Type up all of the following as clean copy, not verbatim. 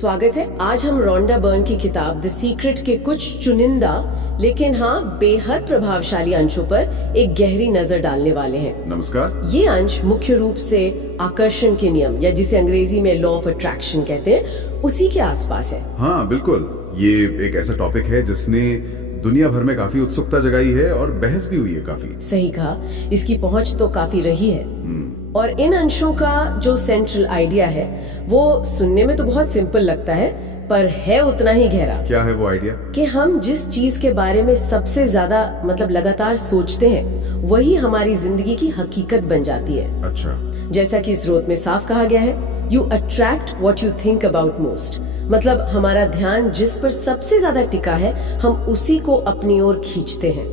स्वागत है। आज हम रोंडा बर्न की किताब द सीक्रेट के कुछ चुनिंदा लेकिन हाँ बेहद प्रभावशाली अंशों पर एक गहरी नजर डालने वाले हैं। नमस्कार। ये अंश मुख्य रूप से आकर्षण के नियम या जिसे अंग्रेजी में लॉ ऑफ अट्रैक्शन कहते हैं, उसी के आसपास है। हाँ बिल्कुल, ये एक ऐसा टॉपिक है जिसने दुनिया भर में काफी उत्सुकता जगाई है और बहस भी हुई है काफी। सही कहा, इसकी पहुंच तो काफी रही है। और इन अंशों का जो सेंट्रल आइडिया है वो सुनने में तो बहुत सिंपल लगता है, पर है उतना ही गहरा। क्या है वो आइडिया? कि हम जिस चीज के बारे में सबसे ज्यादा लगातार सोचते हैं वही हमारी जिंदगी की हकीकत बन जाती है। अच्छा। जैसा कि स्रोत में साफ कहा गया है, you attract what you think about most. मतलब हमारा ध्यान जिस पर सबसे ज्यादा टिका है हम उसी को अपनी ओर खींचते हैं।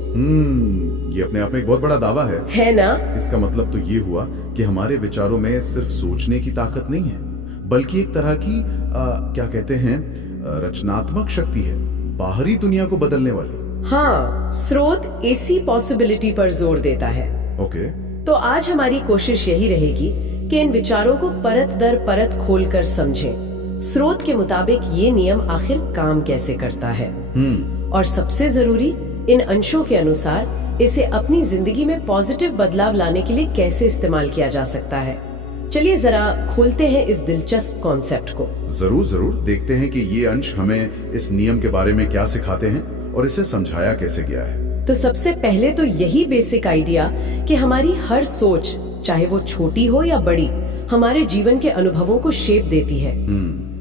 ये अपने आप में एक बहुत बड़ा दावा है ना? इसका मतलब तो ये हुआ कि हमारे विचारों में सिर्फ सोचने की ताकत नहीं है, बल्कि एक तरह की क्या कहते हैं रचनात्मक शक्ति है, बाहरी दुनिया को बदलने वाली। हाँ, स्रोत इसी पॉसिबिलिटी पर जोर देता है। ओके। तो आज हमारी कोशिश यही रहेगी कि इन विचारों को परत दर परत खोलकर समझें। स्रोत के मुताबिक ये नियम आखिर काम कैसे करता है और सबसे जरूरी इन अंशों के अनुसार इसे अपनी जिंदगी में पॉजिटिव बदलाव लाने के लिए कैसे इस्तेमाल किया जा सकता है। चलिए जरा खोलते हैं इस दिलचस्प कॉन्सेप्ट को। जरूर जरूर, देखते हैं कि ये अंश हमें इस नियम के बारे में क्या सिखाते हैं और इसे समझाया कैसे गया है। तो सबसे पहले तो यही बेसिक आइडिया कि हमारी हर सोच, चाहे वो छोटी हो या बड़ी, हमारे जीवन के अनुभवों को शेप देती है।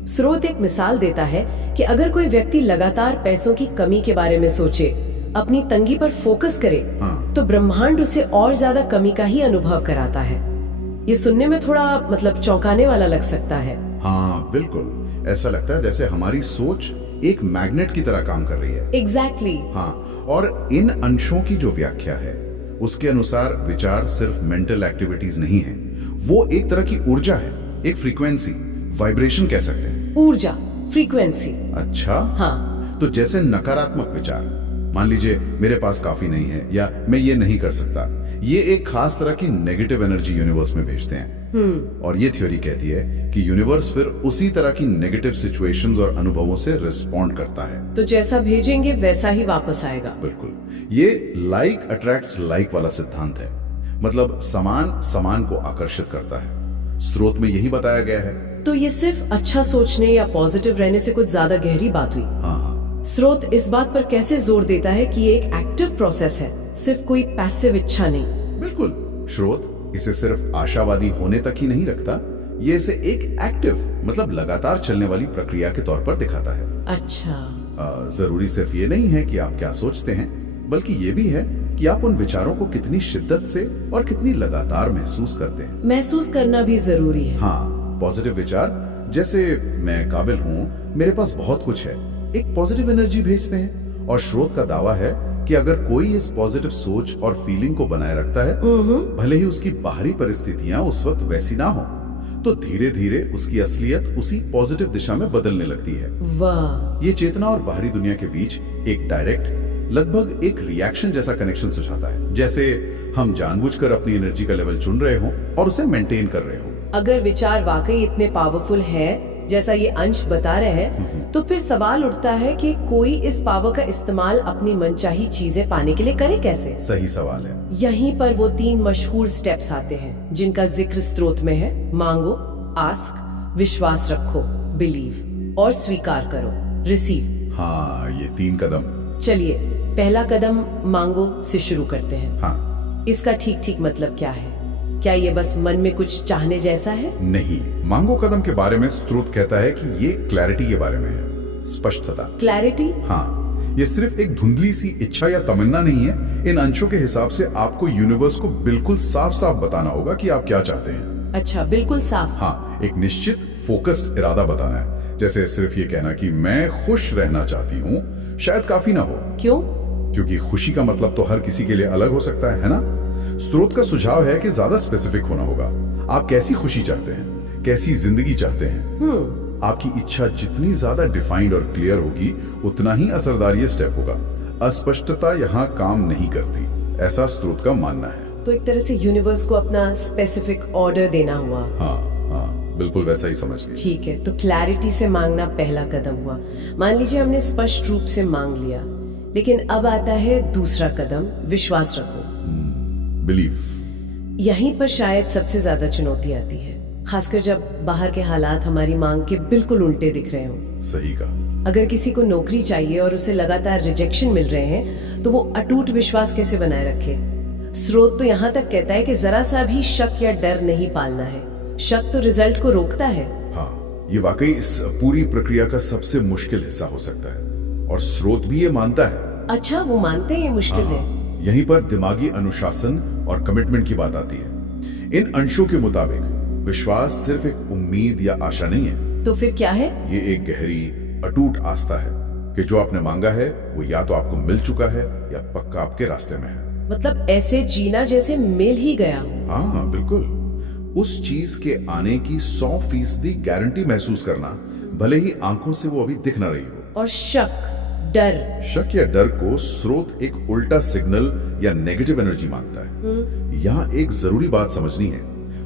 स्रोत एक मिसाल देता है कि अगर कोई व्यक्ति लगातार पैसों की कमी के बारे में सोचे, अपनी तंगी पर फोकस करे, तो ब्रह्मांड उसे और ज्यादा कमी का ही अनुभव कराता है। ये सुनने में थोड़ा चौंकाने वाला लग सकता है। हाँ बिल्कुल, ऐसा लगता है जैसे हमारी सोच एक मैग्नेट की तरह काम कर रही है। एग्जैक्टली। हाँ, और इन अंशों की जो व्याख्या है उसके अनुसार विचार सिर्फ मेंटल एक्टिविटीज नहीं है, वो एक तरह की ऊर्जा है, एक फ्रीक्वेंसी, वाइब्रेशन कह सकते हैं। ऊर्जा, फ्रीक्वेंसी। अच्छा। हाँ। तो जैसे नकारात्मक विचार, मान लीजिए मेरे पास काफी नहीं है या मैं ये नहीं कर सकता, ये एक खास तरह की नेगेटिव एनर्जी यूनिवर्स में भेजते हैं। और ये थ्योरी कहती है कि यूनिवर्स फिर उसी तरह की नेगेटिव सिचुएशंस और अनुभवों से रिस्पॉन्ड करता है। तो जैसा भेजेंगे वैसा ही वापस आएगा। बिल्कुल, ये लाइक अट्रैक्ट्स लाइक वाला सिद्धांत है। मतलब समान समान को आकर्षित करता है। स्रोत में यही बताया गया है। तो ये सिर्फ अच्छा सोचने या पॉजिटिव रहने से कुछ ज्यादा गहरी बात हुई। हाँ। स्रोत इस बात पर कैसे जोर देता है कि ये एक एक्टिव प्रोसेस है, सिर्फ कोई पैसिव इच्छा नहीं। बिल्कुल, स्रोत इसे सिर्फ आशावादी होने तक ही नहीं रखता, ये इसे एक एक्टिव लगातार चलने वाली प्रक्रिया के तौर पर दिखाता है। अच्छा। जरूरी सिर्फ ये नहीं है कि आप क्या सोचते हैं, बल्कि ये भी है कि आप उन विचारों को कितनी शिद्दत से और कितनी लगातार महसूस करते हैं। महसूस करना भी जरूरी है। हाँ, पॉजिटिव विचार जैसे मैं काबिल हूँ, मेरे पास बहुत कुछ है, एक पॉजिटिव एनर्जी भेजते हैं। और स्रोत का दावा है कि अगर कोई इस पॉजिटिव सोच और फीलिंग को बनाए रखता है, भले ही उसकी बाहरी परिस्थितियां उस वक्त वैसी ना हो, तो धीरे धीरे उसकी असलियत उसी पॉजिटिव दिशा में बदलने लगती है। वाह। ये चेतना और बाहरी दुनिया के बीच एक डायरेक्ट, लगभग एक रिएक्शन जैसा कनेक्शन सुझाता है, जैसे हम जानबूझकर अपनी एनर्जी का लेवल चुन रहे हो और उसे मेंटेन कर रहे हो। अगर विचार वाकई इतने पावरफुल है जैसा ये अंश बता रहे हैं, तो फिर सवाल उठता है कि कोई इस पावर का इस्तेमाल अपनी मनचाही चीजें पाने के लिए करे कैसे? सही सवाल है। यहीं पर वो 3 मशहूर स्टेप्स आते हैं जिनका जिक्र स्रोत में है। मांगो, आस्क, विश्वास रखो, बिलीव, और स्वीकार करो, रिसीव। हाँ, ये 3 कदम। चलिए पहला कदम मांगो से शुरू करते हैं। हाँ। इसका ठीक ठीक मतलब क्या है? क्या ये बस मन में कुछ चाहने जैसा है? नहीं, मांगो कदम के बारे में स्रोत कहता है कि ये क्लैरिटी के बारे में है, स्पष्टता। क्लैरिटी? हाँ, ये सिर्फ एक धुंधली सी इच्छा या तमन्ना नहीं है। इन अंशों के हिसाब से आपको यूनिवर्स को बिल्कुल साफ साफ बताना होगा कि आप क्या चाहते हैं। अच्छा, बिल्कुल साफ। हाँ, एक निश्चित फोकस्ड इरादा बताना है। जैसे सिर्फ ये कहना कि मैं खुश रहना चाहती हूँ शायद काफी ना हो। क्यों? क्योंकि खुशी का मतलब तो हर किसी के लिए अलग हो सकता है ना? स्रोत का सुझाव है कि ज्यादा स्पेसिफिक होना होगा। आप कैसी खुशी चाहते हैं, कैसी जिंदगी चाहते हैं। आपकी इच्छा जितनी ज्यादा डिफाइंड और क्लियर होगी, उतना ही असरदार ये स्टेप होगा। अस्पष्टता यहाँ काम नहीं करती, ऐसा स्रोत का मानना है। तो एक तरह से यूनिवर्स को अपना स्पेसिफिक ऑर्डर देना हुआ। हाँ हाँ, बिल्कुल वैसा ही समझ लीजिए। ठीक है, तो क्लैरिटी से मांगना पहला कदम हुआ। मान लीजिए हमने स्पष्ट रूप से मांग लिया, लेकिन अब आता है दूसरा कदम, विश्वास रखो। बिलीफ। यहीं पर शायद सबसे ज्यादा चुनौती आती है, खासकर जब बाहर के हालात हमारी मांग के बिल्कुल उल्टे दिख रहे हों। सही कहा। अगर किसी को नौकरी चाहिए और उसे लगातार रिजेक्शन मिल रहे हैं, तो वो अटूट विश्वास कैसे बनाए रखे? स्रोत तो यहाँ तक कहता है कि जरा सा भी शक या डर नहीं पालना है। शक तो रिजल्ट को रोकता है। हाँ, ये वाकई इस पूरी प्रक्रिया का सबसे मुश्किल हिस्सा हो सकता है, और स्रोत भी ये मानता है। अच्छा, वो मानते हैं ये मुश्किल है। यहीं पर दिमागी अनुशासन और कमिटमेंट की बात आती है। इन अंशों के मुताबिक विश्वास सिर्फ एक उम्मीद या आशा नहीं है। तो फिर क्या है? ये एक गहरी अटूट आस्था है कि जो आपने मांगा है वो या तो आपको मिल चुका है या पक्का आपके रास्ते में है। मतलब ऐसे जीना जैसे मिल ही गया हो। हाँ बिल्कुल, उस चीज के आने की 100% गारंटी महसूस करना, भले ही आंखों से वो अभी दिख ना रही हो। और शक, डर। शक या डर को स्रोत एक उल्टा सिग्नल या नेगेटिव एनर्जी मानता है। यहाँ एक जरूरी बात समझनी है,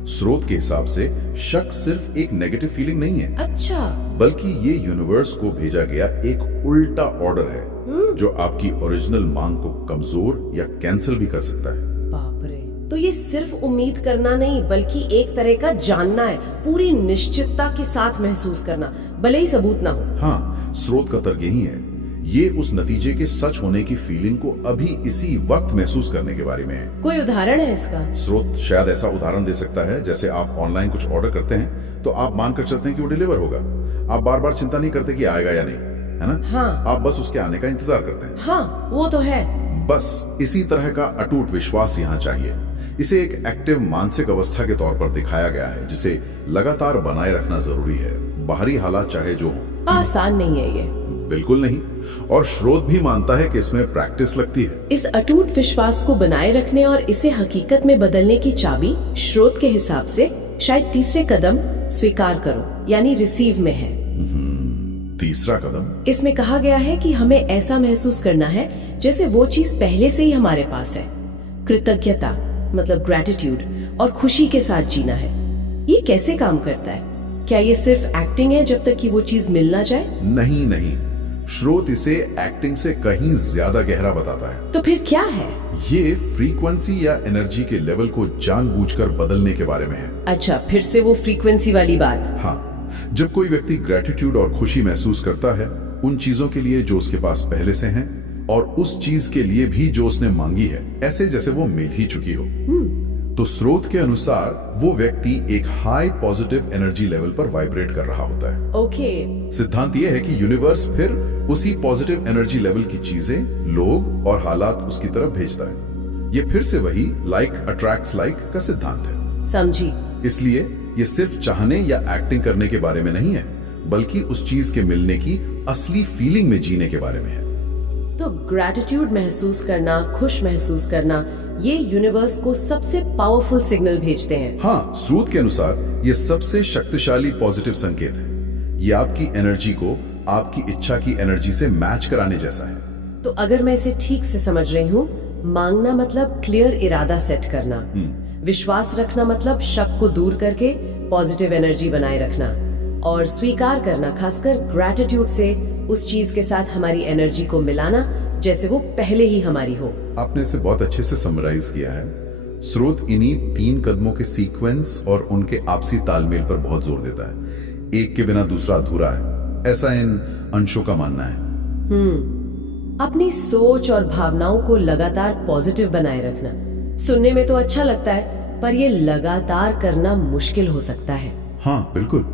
स्रोत के हिसाब से शक सिर्फ एक नेगेटिव फीलिंग नहीं है। अच्छा। बल्कि ये यूनिवर्स को भेजा गया एक उल्टा ऑर्डर है, जो आपकी ओरिजिनल मांग को कमजोर या कैंसिल भी कर सकता है। बाप रे, तो ये सिर्फ उम्मीद करना नहीं, बल्कि एक तरह का जानना है, पूरी निश्चितता के साथ महसूस करना, भले ही सबूत ना हो। हाँ, स्रोत का तर्क यही है, ये उस नतीजे के सच होने की फीलिंग को अभी इसी वक्त महसूस करने के बारे में है। कोई उदाहरण है इसका? स्रोत शायद ऐसा उदाहरण दे सकता है, जैसे आप ऑनलाइन कुछ ऑर्डर करते हैं तो आप मानकर चलते हैं कि वो डिलीवर होगा। आप बार बार चिंता नहीं करते कि आएगा या नहीं, है ना? हाँ। आप बस उसके आने का इंतजार करते हैं। हाँ, वो तो है। बस इसी तरह का अटूट विश्वास यहाँ चाहिए। इसे एक एक्टिव मानसिक अवस्था के तौर पर दिखाया गया है, जिसे लगातार बनाए रखना जरूरी है, बाहरी हालात चाहे जो हो। आसान नहीं है ये। बिल्कुल नहीं, और स्रोत भी मानता है कि इसमें प्रैक्टिस लगती है। इस अटूट विश्वास को बनाए रखने और इसे हकीकत में बदलने की चाबी स्रोत के हिसाब से शायद तीसरे कदम, स्वीकार करो, यानी रिसीव में है। तीसरा कदम? इसमें कहा गया है कि हमें ऐसा महसूस करना है जैसे वो चीज पहले से ही हमारे पास है। कृतज्ञता मतलब ग्रेटिट्यूड और खुशी के साथ जीना है। ये कैसे काम करता है? क्या ये सिर्फ एक्टिंग है जब तक कि वो चीज मिल ना जाए? नहीं नहीं, स्रोत इसे एक्टिंग से कहीं ज्यादा गहरा बताता है। तो फिर क्या है? ये फ्रीक्वेंसी या एनर्जी के लेवल को जानबूझकर बदलने के बारे में है। अच्छा, फिर से वो फ्रीक्वेंसी वाली बात। हाँ, जब कोई व्यक्ति ग्रेटिट्यूड और खुशी महसूस करता है उन चीजों के लिए जो उसके पास पहले से हैं, और उस चीज के लिए भी जो उसने मांगी है, ऐसे जैसे वो मिल ही चुकी हो, तो स्रोत के अनुसार वो व्यक्ति एक हाई पॉजिटिव एनर्जी लेवल पर वाइब्रेट कर रहा होता है। ओके। सिद्धांत ये है कि यूनिवर्स फिर उसी पॉजिटिव एनर्जी लेवल की चीजें, लोग और हालात उसकी तरफ भेजता है। ये फिर से वही लाइक अट्रैक्ट्स लाइक का सिद्धांत है। समझी। इसलिए ये सिर्फ चाहने या एक्टिंग करने के बारे में नहीं है, बल्कि उस चीज के मिलने की असली फीलिंग में जीने के बारे में है। तो ग्रेटिट्यूड महसूस करना, खुश महसूस करना, ये यूनिवर्स को सबसे पावरफुल सिग्नल भेजते हैं। हाँ, स्रोत के अनुसार ये सबसे शक्तिशाली पॉजिटिव संकेत है। ये आपकी एनर्जी को आपकी इच्छा की एनर्जी से मैच कराने जैसा है। तो अगर मैं इसे ठीक से समझ रही हूँ, मांगना मतलब क्लियर इरादा सेट करना, विश्वास रखना मतलब शक को दूर करके पॉजिटिव एनर्जी बनाए रखना, और स्वीकार करना खासकर ग्रेटिट्यूड से उस चीज के साथ हमारी एनर्जी को मिलाना जैसे वो पहले ही हमारी हो। आपने इसे बहुत अच्छे से समराइज किया है। स्रोत इन्हीं 3 कदमों के सीक्वेंस और उनके आपसी तालमेल पर बहुत जोर देता है। एक के बिना दूसरा अधूरा है, ऐसा इन अंशों का मानना है। अपनी सोच और भावनाओं को लगातार पॉजिटिव बनाए रखना सुनने में तो अच्छा लगता है, पर ये लगातार करना मुश्किल हो सकता है। हाँ बिल्कुल।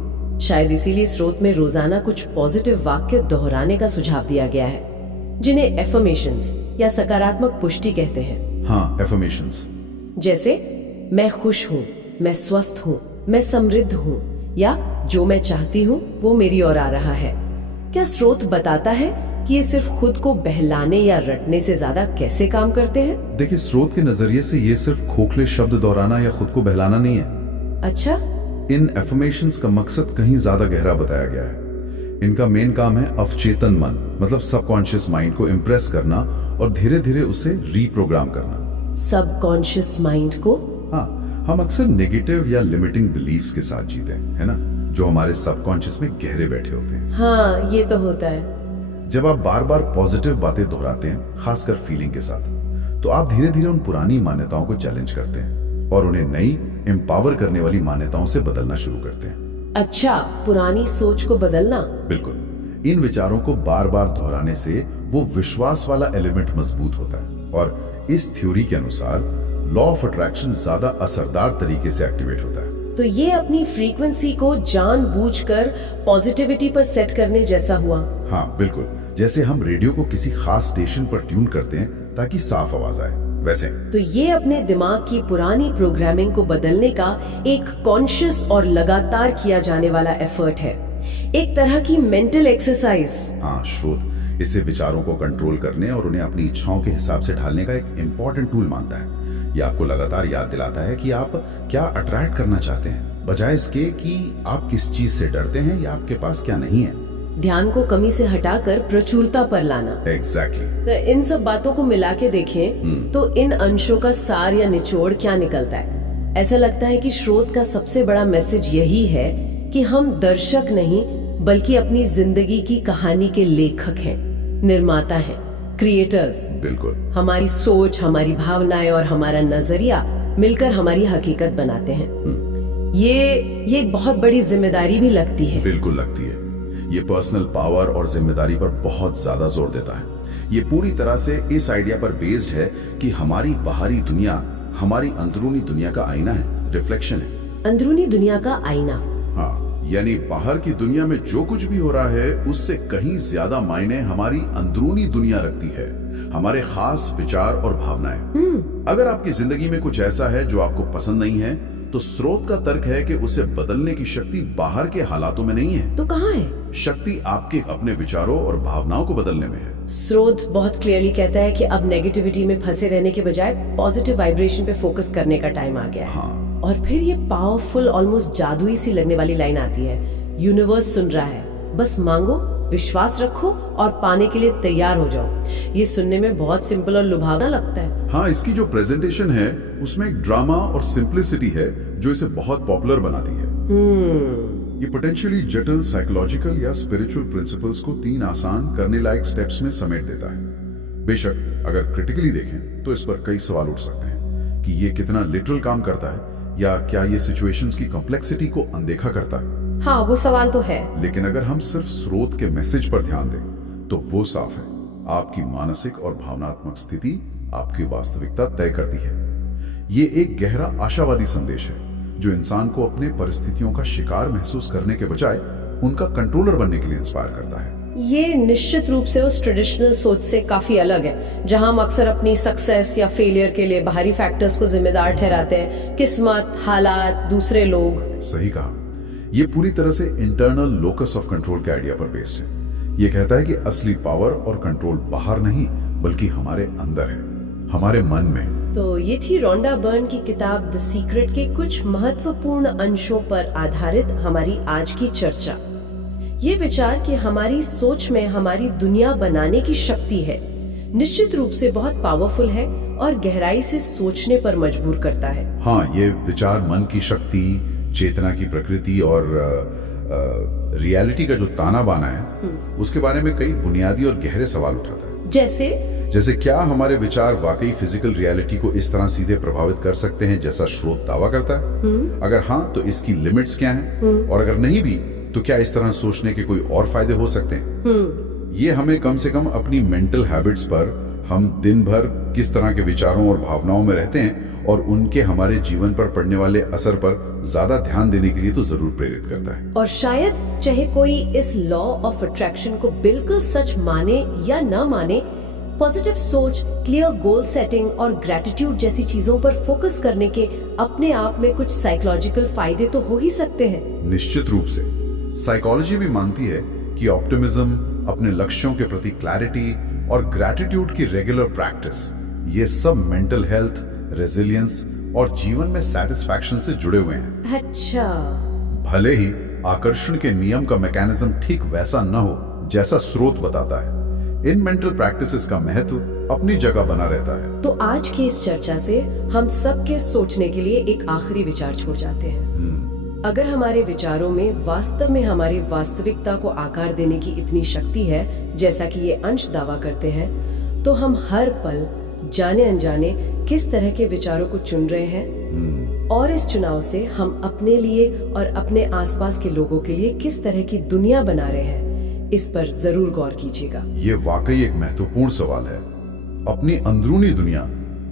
शायद इसीलिए स्रोत में रोजाना कुछ पॉजिटिव वाक्य दोहराने का सुझाव दिया गया है, जिन्हें एफर्मेशंस या सकारात्मक पुष्टि कहते हैं। हाँ, एफर्मेशंस। जैसे मैं खुश हूँ, मैं स्वस्थ हूँ, मैं समृद्ध हूँ, या जो मैं चाहती हूँ वो मेरी ओर आ रहा है। क्या स्रोत बताता है कि ये सिर्फ खुद को बहलाने या रटने से ज्यादा कैसे काम करते हैं? देखिए, स्रोत के नजरिए से ये सिर्फ खोखले शब्द दोहराना या खुद को बहलाना नहीं है। अच्छा। इन एफर्मेशंस का मकसद कहीं ज्यादा गहरा बताया गया है। इनका मेन काम है अवचेतन मन, मतलब सबकॉन्शियस माइंड को इम्प्रेस करना और धीरे धीरे उसे रीप्रोग्राम करना। सबकॉन्शियस माइंड को? हाँ, हम अक्सर नेगेटिव या लिमिटिंग बिलीफ्स के साथ जीते हैं, है ना? जो हमारे सबकॉन्शियस में गहरे बैठे होते हैं। हाँ, ये तो होता है। जब आप बार बार पॉजिटिव बातें दोहराते हैं, खासकर फीलिंग के साथ, तो आप धीरे धीरे उन पुरानी मान्यताओं को चैलेंज करते हैं और उन्हें नई एम्पावर करने वाली मान्यताओं से बदलना शुरू करते हैं। अच्छा, पुरानी सोच को बदलना। बिल्कुल। इन विचारों को बार बार दोहराने से वो विश्वास वाला एलिमेंट मजबूत होता है और इस थ्योरी के अनुसार लॉ ऑफ अट्रैक्शन ज्यादा असरदार तरीके से एक्टिवेट होता है। तो ये अपनी फ्रीक्वेंसी को जानबूझकर पॉजिटिविटी पर सेट करने जैसा हुआ। हाँ बिल्कुल, जैसे हम रेडियो को किसी खास स्टेशन पर ट्यून करते हैं ताकि साफ आवाज आए, वैसे। तो ये अपने दिमाग की पुरानी प्रोग्रामिंग को बदलने का एक कॉन्शियस और लगातार किया जाने वाला एफर्ट है, एक तरह की मेंटल एक्सरसाइज। हाँ श्रोत इसे विचारों को कंट्रोल करने और उन्हें अपनी इच्छाओं के हिसाब से ढालने का एक इम्पोर्टेंट टूल मानता है। ये आपको लगातार याद दिलाता है कि आप क्या अट्रैक्ट करना चाहते हैं, बजाय इसके कि आप किस चीज से डरते हैं या आपके पास क्या नहीं है। ध्यान को कमी से हटाकर प्रचुरता पर लाना। एग्जैक्टली। तो इन सब बातों को मिला के देखें तो इन अंशों का सार या निचोड़ क्या निकलता है। ऐसा लगता है कि श्रोत का सबसे बड़ा मैसेज यही है कि हम दर्शक नहीं बल्कि अपनी जिंदगी की कहानी के लेखक हैं, निर्माता हैं, क्रिएटर्स। बिल्कुल। हमारी सोच, हमारी भावनाएं और हमारा नजरिया मिलकर हमारी हकीकत बनाते हैं। ये एक बहुत बड़ी जिम्मेदारी भी लगती है। बिल्कुल लगती है। ये पर्सनल पावर और जिम्मेदारी पर बहुत ज्यादा जोर देता है। ये पूरी तरह से इस आइडिया पर बेस्ड है कि हमारी बाहरी दुनिया हमारी अंदरूनी दुनिया का आईना है, रिफ्लेक्शन है। अंदरूनी दुनिया का आईना। हाँ, यानी बाहर की दुनिया में जो कुछ भी हो रहा है उससे कहीं ज्यादा मायने हमारी अंदरूनी दुनिया रखती है, हमारे खास विचार और भावनाएं। अगर आपकी जिंदगी में कुछ ऐसा है जो आपको पसंद नहीं है, तो स्रोत का तर्क है कि उसे बदलने की शक्ति बाहर के हालातों में नहीं है। तो कहाँ है? शक्ति आपके अपने विचारों और भावनाओं को बदलने में है। स्रोत बहुत क्लियरली कहता है कि अब नेगेटिविटी में फंसे रहने के बजाय पॉजिटिव वाइब्रेशन पे फोकस करने का टाइम आ गया है। हाँ। और फिर ये पावरफुल, ऑलमोस्ट जादुई सी लगने वाली लाइन आती है, यूनिवर्स सुन रहा है, बस मांगो, विश्वास रखो और पाने के लिए तैयार हो जाओ। ये सुनने में बहुत सिंपल और लुभावना लगता है। हाँ, इसकी जो प्रेजेंटेशन है उसमें एक ड्रामा और सिंप्लिसिटी है जो इसे बहुत पॉपुलर बनाती है। ये पोटेंशियली जटिल साइकोलॉजिकल या स्पिरिचुअल प्रिंसिपल्स को 3 आसान करने लायक स्टेप्स में समेट देता है। बेशक अगर क्रिटिकली देखें तो इस पर कई सवाल उठ सकते हैं कि ये कितना लिटरल काम करता है या क्या ये सिचुएशंस की कॉम्प्लेक्सिटी को अनदेखा करता है। हाँ, वो सवाल तो है। लेकिन अगर हम सिर्फ स्रोत के मैसेज पर ध्यान दें तो वो साफ है, आपकी मानसिक और भावनात्मक स्थिति आपकी वास्तविकता तय करती है। ये एक गहरा आशावादी संदेश है जो इंसान को अपने परिस्थितियों का शिकार महसूस करने के बजाय उनका कंट्रोलर बनने के लिए इंस्पायर करता है। ये निश्चित रूप से उस ट्रेडिशनल सोच से काफी अलग है जहां हम अक्सर अपनी सक्सेस या फेलियर के लिए बाहरी फैक्टर्स को जिम्मेदार ठहराते हैं, किस्मत, हालात, दूसरे लोग। सही कहा। ये पूरी तरह से इंटरनल लोकस ऑफ कंट्रोल के आइडिया पर बेस्ड है। ये कहता है कि असली पावर और कंट्रोल बाहर नहीं बल्कि हमारे अंदर है, हमारे मन में। तो ये थी रोंडा बर्न की किताब द सीक्रेट के कुछ महत्वपूर्ण अंशों पर आधारित हमारी आज की चर्चा। ये विचार कि हमारी सोच में हमारी दुनिया बनाने की शक्ति है, निश्चित रूप से बहुत पावरफुल है और गहराई से सोचने पर मजबूर करता है। हाँ, ये विचार मन की शक्ति, चेतना की प्रकृति और रियलिटी का जो ताना बाना है उसके बारे में कई बुनियादी और गहरे सवाल उठाता है। जैसे क्या हमारे विचार वाकई फिजिकल रियलिटी को इस तरह सीधे प्रभावित कर सकते हैं जैसा स्रोत दावा करता है? अगर हाँ, तो इसकी लिमिट्स क्या हैं? और अगर नहीं भी तो क्या इस तरह सोचने के कोई और फायदे हो सकते हैं? ये हमें कम से कम अपनी मेंटल हैबिट्स पर, हम दिन भर किस तरह के विचारों और भावनाओं में रहते हैं और उनके हमारे जीवन पर पड़ने वाले असर पर ज्यादा ध्यान देने के लिए तो जरूर प्रेरित करता है। और शायद चाहे कोई इस लॉ ऑफ अट्रैक्शन को बिल्कुल सच माने या न माने, पॉजिटिव सोच, क्लियर गोल सेटिंग और ग्रेटिट्यूड जैसी चीजों पर फोकस करने के अपने आप में कुछ साइकोलॉजिकल फायदे तो हो ही सकते हैं। निश्चित रूप से। साइकोलॉजी भी मानती है कि ऑप्टिमिज्म, अपने लक्ष्यों के प्रति क्लैरिटी और ग्रेटिट्यूड की रेगुलर प्रैक्टिस, ये सब मेंटल हेल्थ, रेजिलियंस और जीवन में सेटिस्फैक्शन से जुड़े हुए हैं। अच्छा। भले ही आकर्षण के नियम का मैकेनिज्म ठीक वैसा न हो जैसा स्रोत बताता है, इन मेंटल प्रैक्टिसेस का महत्व अपनी जगह बना रहता है। तो आज की इस चर्चा से हम सबके सोचने के लिए एक आखिरी विचार छोड़ जाते हैं। अगर हमारे विचारों में वास्तव में हमारी वास्तविकता को आकार देने की इतनी शक्ति है, जैसा कि ये अंश दावा करते हैं, तो हम हर पल जाने अनजाने किस तरह के विचारों को चुन रहे हैं और इस चुनाव से हम अपने लिए और अपने आसपास के लोगों के लिए किस तरह की दुनिया बना रहे हैं, इस पर जरूर गौर कीजिएगा। ये वाकई एक महत्वपूर्ण सवाल है। अपनी अंदरूनी दुनिया,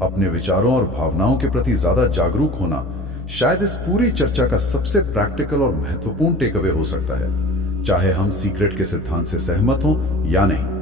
अपने विचारों और भावनाओं के प्रति ज्यादा जागरूक होना शायद इस पूरी चर्चा का सबसे प्रैक्टिकल और महत्वपूर्ण टेकअवे हो सकता है, चाहे हम सीक्रेट के सिद्धांत से सहमत हों या नहीं।